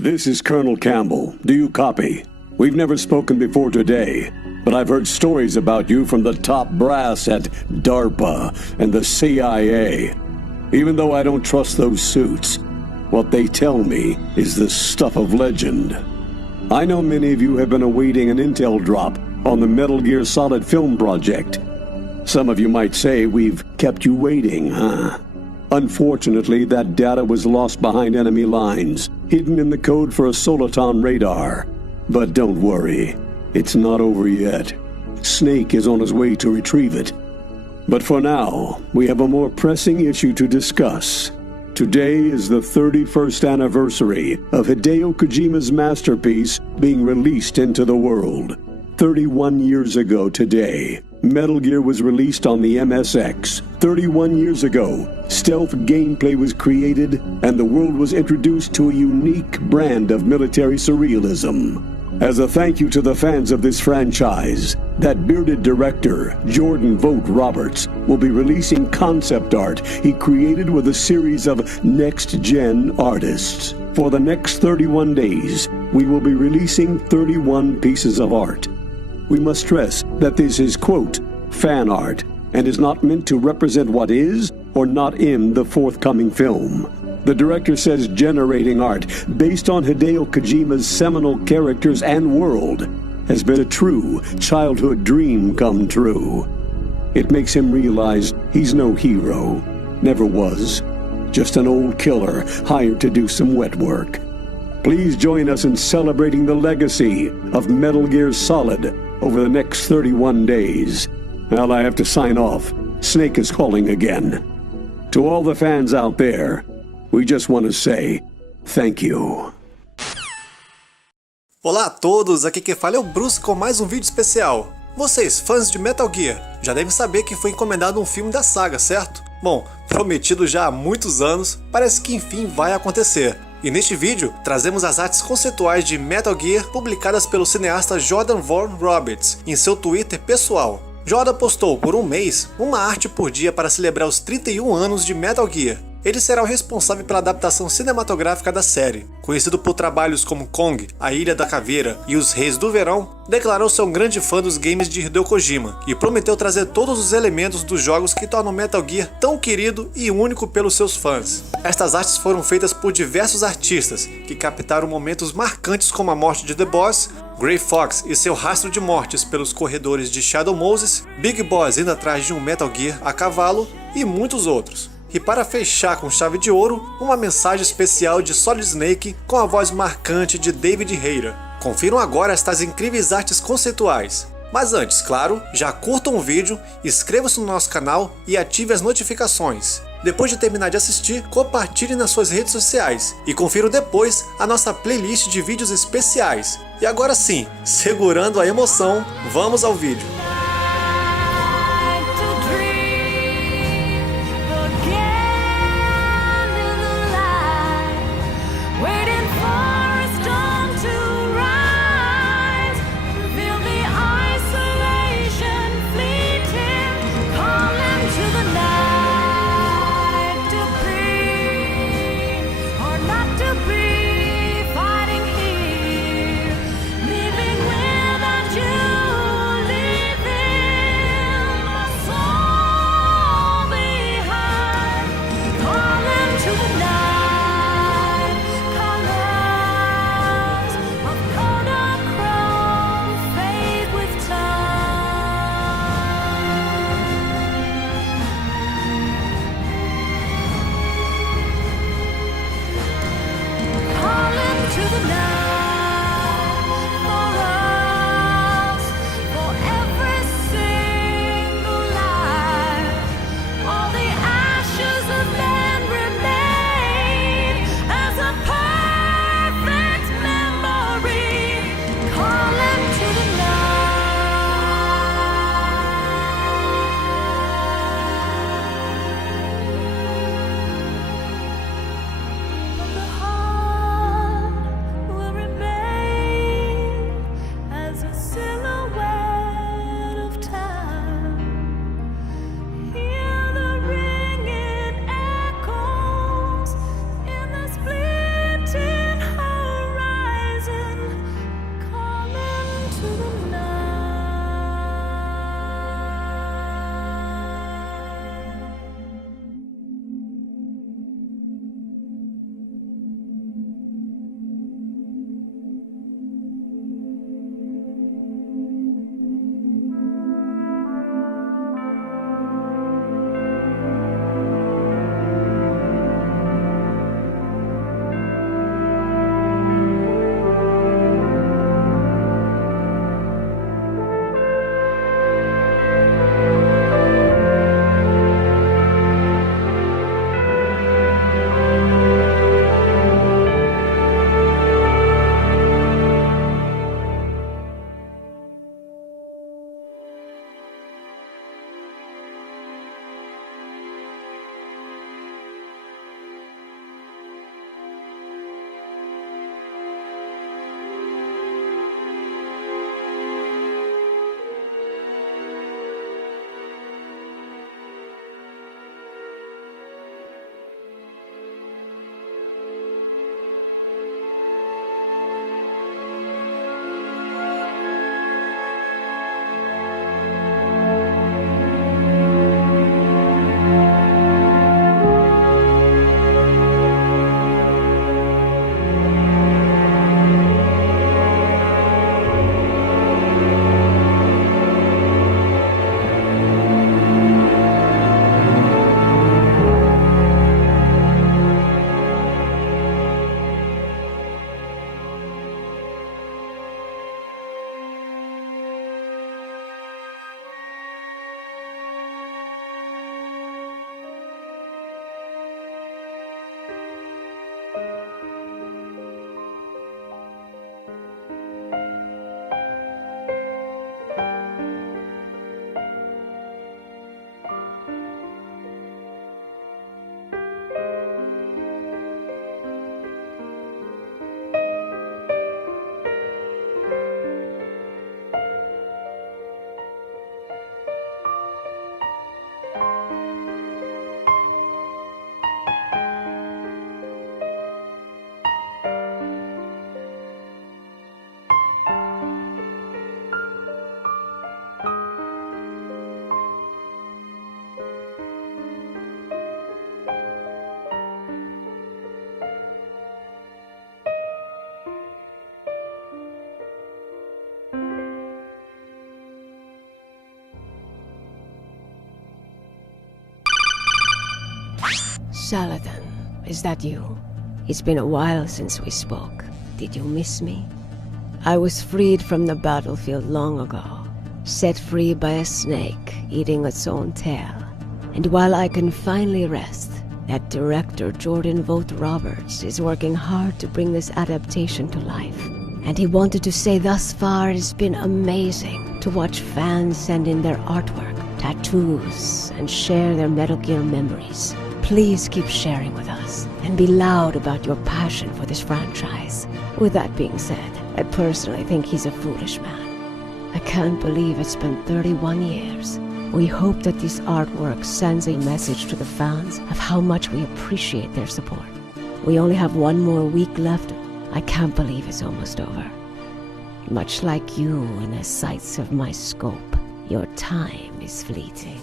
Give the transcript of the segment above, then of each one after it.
This is Colonel Campbell. Do you copy? We've never spoken before today, but I've heard stories about you from the top brass at DARPA and the CIA. Even though I don't trust those suits, what they tell me is the stuff of legend. I know many of you have been awaiting an intel drop on the Metal Gear Solid film project. Some of you might say we've kept you waiting, huh? Unfortunately, that data was lost behind enemy lines, hidden in the code for a Soliton radar. But don't worry, it's not over yet. Snake is on his way to retrieve it. But for now, we have a more pressing issue to discuss. Today is the 31st anniversary of Hideo Kojima's masterpiece being released into the world. 31 years ago today, Metal Gear was released on the MSX. 31 years ago, stealth gameplay was created and the world was introduced to a unique brand of military surrealism. As a thank you to the fans of this franchise, that bearded director, Jordan Vogt Roberts, will be releasing concept art he created with a series of next-gen artists. For the next 31 days, we will be releasing 31 pieces of art. We must stress that this is, quote, fan art, and is not meant to represent what is or not in the forthcoming film. The director says generating art based on Hideo Kojima's seminal characters and world has been a true childhood dream come true. It makes him realize he's no hero, never was, just an old killer hired to do some wet work. Please join us in celebrating the legacy of Metal Gear Solid over the next 31 days. Well, I have to sign off. Snake is calling again. To all the fans out there, we just want to say thank you. Olá a todos, aqui quem fala é o Bruce com mais um vídeo especial. Vocês, fãs de Metal Gear, já devem saber que foi encomendado um filme da saga, certo? Bom, prometido já há muitos anos, parece que enfim vai acontecer. E neste vídeo, trazemos as artes conceituais de Metal Gear publicadas pelo cineasta Jordan Vogt Roberts em seu Twitter pessoal. Jordan postou por um mês uma arte por dia para celebrar os 31 anos de Metal Gear. Ele será o responsável pela adaptação cinematográfica da série. Conhecido por trabalhos como Kong, A Ilha da Caveira e Os Reis do Verão, declarou ser um grande fã dos games de Hideo Kojima e prometeu trazer todos os elementos dos jogos que tornam Metal Gear tão querido e único pelos seus fãs. Estas artes foram feitas por diversos artistas que captaram momentos marcantes como a morte de The Boss, Gray Fox e seu rastro de mortes pelos corredores de Shadow Moses, Big Boss indo atrás de um Metal Gear a cavalo e muitos outros. E para fechar com chave de ouro, uma mensagem especial de Solid Snake com a voz marcante de David Hayter. Confiram agora estas incríveis artes conceituais. Mas antes, claro, já curtam o vídeo, inscreva-se no nosso canal e ative as notificações. Depois de terminar de assistir, compartilhe nas suas redes sociais e confiram depois a nossa playlist de vídeos especiais. E agora sim, segurando a emoção, vamos ao vídeo. Saladin, is that you? It's been a while since we spoke. Did you miss me? I was freed from the battlefield long ago, set free by a snake eating its own tail. And while I can finally rest, that director Jordan Vogt Roberts is working hard to bring this adaptation to life. And he wanted to say thus far it's been amazing to watch fans send in their artwork, tattoos, and share their Metal Gear memories. Please keep sharing with us, and be loud about your passion for this franchise. With that being said, I personally think he's a foolish man. I can't believe it's been 31 years. We hope that this artwork sends a message to the fans of how much we appreciate their support. We only have one more week left. I can't believe it's almost over. Much like you in the sights of my scope, your time is fleeting.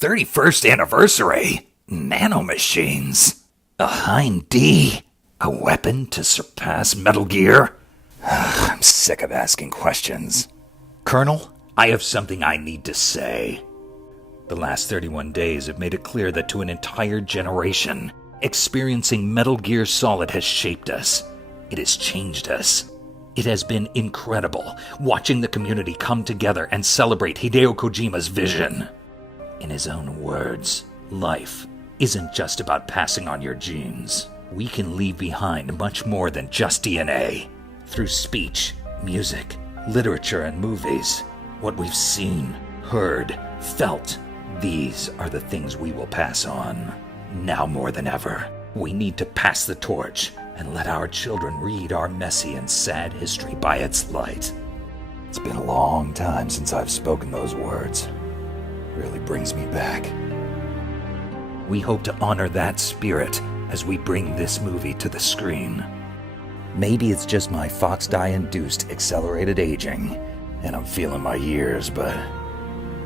'31st anniversary? Nanomachines? A Hind D? A weapon to surpass Metal Gear? I'm sick of asking questions. Colonel, I have something I need to say. The last 31 days have made it clear that to an entire generation, experiencing Metal Gear Solid has shaped us. It has changed us. It has been incredible watching the community come together and celebrate Hideo Kojima's vision. In his own words, life isn't just about passing on your genes. We can leave behind much more than just DNA. Through speech, music, literature, and movies, what we've seen, heard, felt, these are the things we will pass on. Now more than ever, we need to pass the torch and let our children read our messy and sad history by its light. It's been a long time since I've spoken those words. Really brings me back. We hope to honor that spirit as we bring this movie to the screen. Maybe it's just my Fox dye-induced accelerated aging, and I'm feeling my years, but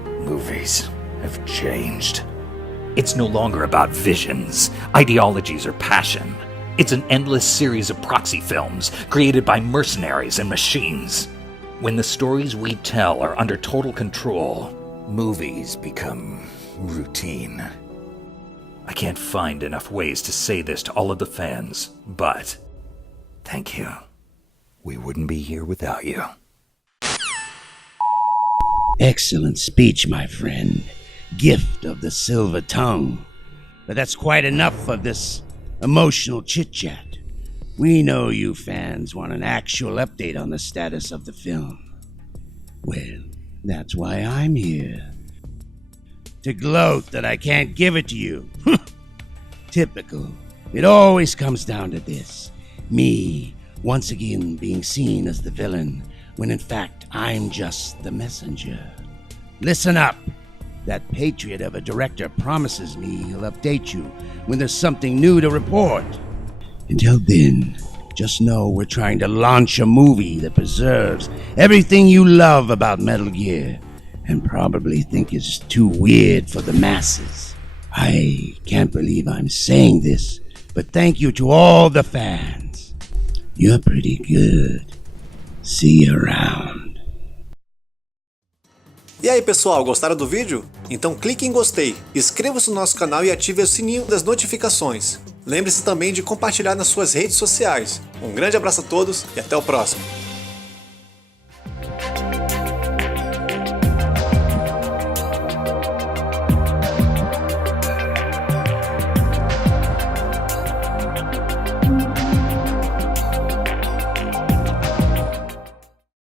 movies have changed. It's no longer about visions, ideologies, or passion. It's an endless series of proxy films created by mercenaries and machines. When the stories we tell are under total control, movies become routine. I can't find enough ways to say this to all of the fans, but thank you. We wouldn't be here without you. Excellent speech, my friend. Gift of the silver tongue. But that's quite enough of this emotional chit-chat. We know you fans want an actual update on the status of the film. Well, that's why I'm here. To gloat that I can't give it to you. Typical. It always comes down to this. Me, once again being seen as the villain, when in fact I'm just the messenger. Listen up. That patriot of a director promises me he'll update you when there's something new to report. Until then, just know we're trying to launch a movie that preserves everything you love about Metal Gear and probably think is too weird for the masses. I can't believe I'm saying this, but thank you to all the fans. You're pretty good. See you around. E aí pessoal, gostaram do vídeo? Então clique em gostei, inscreva-se no nosso canal e ative o sininho das notificações. Lembre-se também de compartilhar nas suas redes sociais. Um grande abraço a todos e até o próximo.